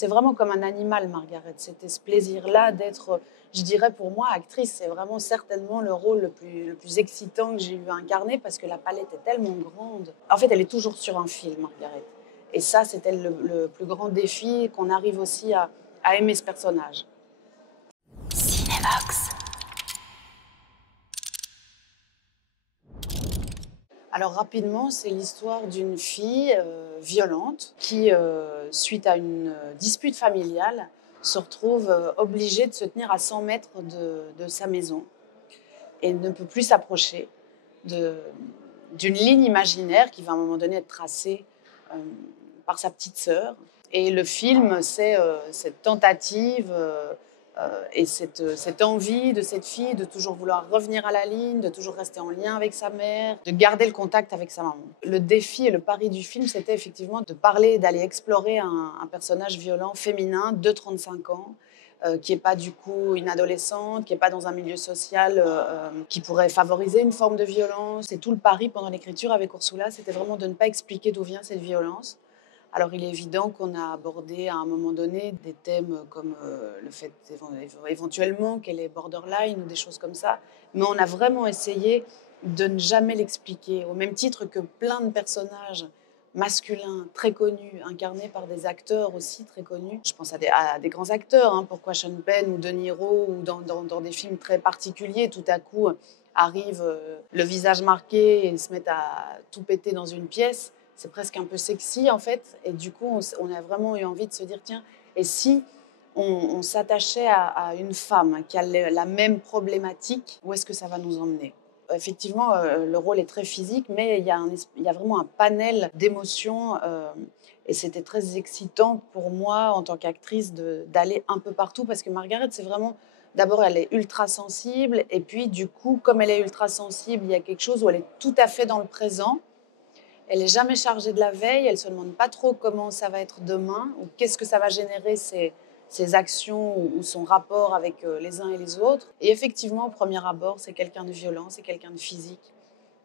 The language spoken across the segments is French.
C'est vraiment comme un animal, Margaret. C'était ce plaisir-là d'être, je dirais pour moi, actrice. C'est vraiment certainement le rôle le plus excitant que j'ai eu à incarner parce que la palette est tellement grande. En fait, elle est toujours sur un fil, Margaret. Et ça, c'était le plus grand défi, qu'on arrive aussi à aimer ce personnage. Cinévox. Alors rapidement, c'est l'histoire d'une fille violente qui, suite à une dispute familiale, se retrouve obligée de se tenir à 100 mètres de sa maison et ne peut plus s'approcher de- d'une ligne imaginaire qui va à un moment donné être tracée euh, par sa petite sœur. Et le film, c'est cette tentative et cette envie de cette fille de toujours vouloir revenir à la ligne, de toujours rester en lien avec sa mère, de garder le contact avec sa maman. Le défi et le pari du film, c'était effectivement de parler, d'aller explorer un personnage violent féminin de 35 ans, qui n'est pas du coup une adolescente, qui n'est pas dans un milieu social qui pourrait favoriser une forme de violence. C'est tout le pari pendant l'écriture avec Ursula, c'était vraiment de ne pas expliquer d'où vient cette violence. Alors il est évident qu'on a abordé à un moment donné des thèmes comme le fait éventuellement qu'elle est borderline ou des choses comme ça, mais on a vraiment essayé de ne jamais l'expliquer, au même titre que plein de personnages masculins très connus, incarnés par des acteurs aussi très connus. Je pense à des grands acteurs, hein, pourquoi Sean Penn ou De Niro, ou dans des films très particuliers, tout à coup arrive le visage marqué et se mettent à tout péter dans une pièce. C'est presque un peu sexy en fait, et du coup on a vraiment eu envie de se dire tiens, et si on s'attachait à une femme qui a la même problématique, où est-ce que ça va nous emmener? Effectivement, le rôle est très physique, mais il y a vraiment un panel d'émotions et c'était très excitant pour moi en tant qu'actrice d'aller un peu partout parce que Margaret, c'est vraiment, d'abord elle est ultra sensible et puis du coup, comme elle est ultra sensible, il y a quelque chose où elle est tout à fait dans le présent. Elle n'est jamais chargée de la veille, elle ne se demande pas trop comment ça va être demain ou qu'est-ce que ça va générer ses actions ou son rapport avec les uns et les autres. Et effectivement, au premier abord, c'est quelqu'un de violent, c'est quelqu'un de physique.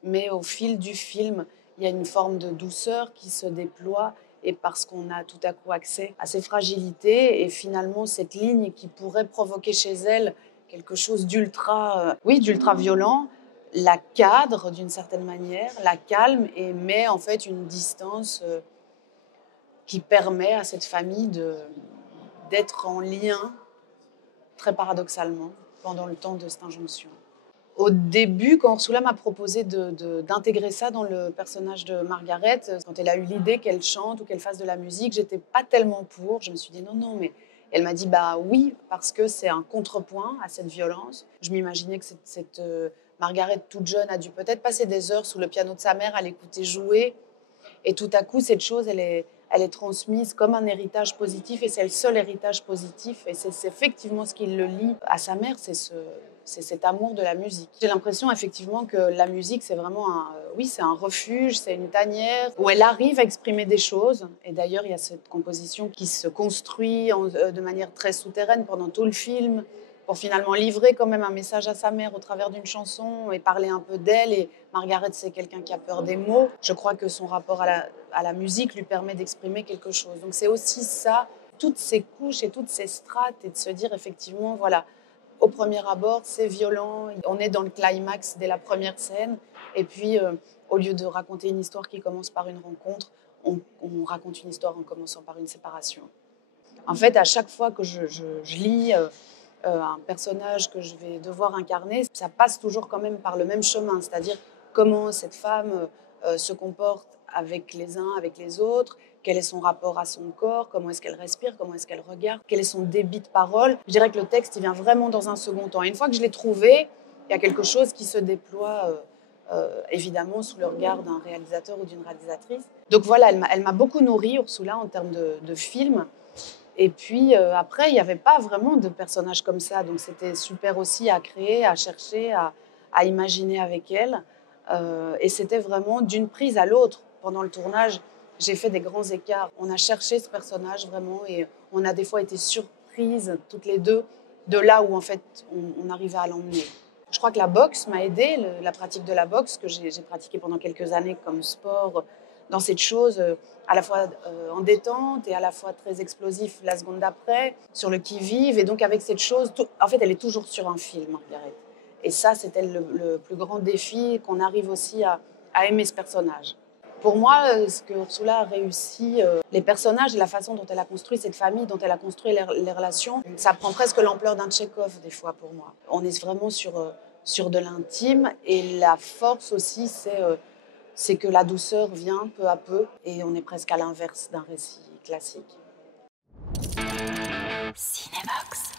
Mais au fil du film, il y a une forme de douceur qui se déploie et parce qu'on a tout à coup accès à ses fragilités et finalement cette ligne qui pourrait provoquer chez elle quelque chose d'ultra, oui, d'ultra violent, la cadre d'une certaine manière, la calme et met en fait une distance qui permet à cette famille d'être en lien, très paradoxalement, pendant le temps de cette injonction. Au début, quand Ursula m'a proposé d'intégrer ça dans le personnage de Margaret, quand elle a eu l'idée qu'elle chante ou qu'elle fasse de la musique, j'étais pas tellement pour. Je me suis dit non, non, mais elle m'a dit bah oui, parce que c'est un contrepoint à cette violence. Je m'imaginais que cette Margaret toute jeune a dû peut-être passer des heures sous le piano de sa mère à l'écouter jouer. Et tout à coup, cette chose, elle est transmise comme un héritage positif et c'est le seul héritage positif. Et c'est effectivement ce qui le lie à sa mère, c'est cet amour de la musique. J'ai l'impression effectivement que la musique, c'est vraiment oui, c'est un refuge, c'est une tanière où elle arrive à exprimer des choses. Et d'ailleurs, il y a cette composition qui se construit de manière très souterraine pendant tout le film pour finalement livrer quand même un message à sa mère au travers d'une chanson et parler un peu d'elle. Et Margaret, c'est quelqu'un qui a peur des mots. Je crois que son rapport à la musique lui permet d'exprimer quelque chose. Donc c'est aussi ça, toutes ces couches et toutes ces strates, et de se dire effectivement, voilà, au premier abord, c'est violent, on est dans le climax dès la première scène, et puis au lieu de raconter une histoire qui commence par une rencontre, on raconte une histoire en commençant par une séparation. En fait, à chaque fois que je lis un personnage que je vais devoir incarner, ça passe toujours quand même par le même chemin, c'est-à-dire comment cette femme se comporte avec les uns, avec les autres, quel est son rapport à son corps, comment est-ce qu'elle respire, comment est-ce qu'elle regarde, quel est son débit de parole. Je dirais que le texte, il vient vraiment dans un second temps. Et une fois que je l'ai trouvé, il y a quelque chose qui se déploie évidemment sous le regard d'un réalisateur ou d'une réalisatrice. Donc voilà, elle m'a beaucoup nourrie, Ursula, en termes de film. Et puis après, il n'y avait pas vraiment de personnages comme ça. Donc c'était super aussi à créer, à chercher, à imaginer avec elle. Et c'était vraiment d'une prise à l'autre. Pendant le tournage, j'ai fait des grands écarts. On a cherché ce personnage vraiment et on a des fois été surprises toutes les deux de là où en fait on arrivait à l'emmener. Je crois que la boxe m'a aidée, la pratique de la boxe que j'ai pratiquée pendant quelques années comme sport dans cette chose à la fois en détente et à la fois très explosif la seconde d'après, sur le qui-vive. Et donc avec cette chose, en fait, elle est toujours sur un fil, Marguerite. Et ça, c'était le plus grand défi, qu'on arrive aussi à aimer ce personnage. Pour moi, ce que Ursula a réussi, les personnages et la façon dont elle a construit cette famille, dont elle a construit les relations, ça prend presque l'ampleur d'un Tchekhov des fois pour moi. On est vraiment sur de l'intime, et la force aussi, c'est que la douceur vient peu à peu et on est presque à l'inverse d'un récit classique. Cinébox.